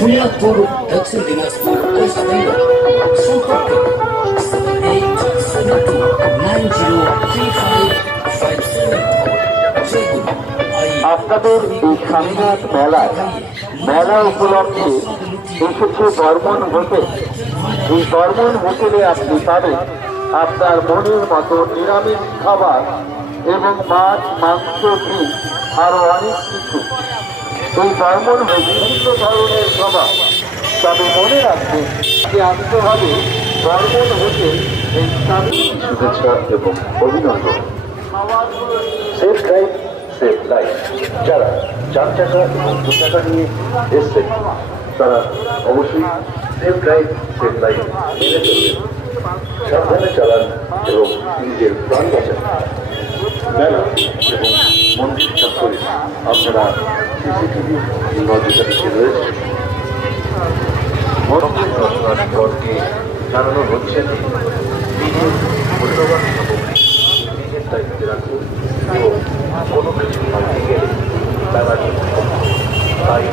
बुनियादपुर दक्षिण दिनाजपुर कोइसादैलो सम्पर्क 7892035557। আপনাদের এই স্বামীনাথ মেলা উপলক্ষে এসেছে বর্মন হোটেল। এই বর্মন হোটেলে আপনি পাবেন আপনার মনের মতো নিরামিষ খাবার এবং মাছ, মাংস, ডিম আরো অনেক কিছু। এই বর্মন বিভিন্ন ধরনের খাবার, তবে মনে রাখবেন যে আসতে হবে বর্মন হোটেল। এই শুভেচ্ছা এবং অভিনন্দন। Safe drive safe life. যারা 4 টাকা এবং 2 টাকা নিয়ে এসছেন তারা অবশ্যই সেফ ড্রাইভ সেফ লাইফ মেনে চলবেন। সাবধানে চালান এবং নিজের প্রাণ বাঁচান। মেলা এবং মন্দির চত্বরে আপনারা সিসিটিভি নজরদারিতে রয়েছে। মন্দির দর্শনার পরকে জানানো হচ্ছে যে নিজের মূল্যবান সামগ্রী নিজের দায়িত্বে রাখুন এবং কোনো কিছু ভাঙতে গেলে তারা তাই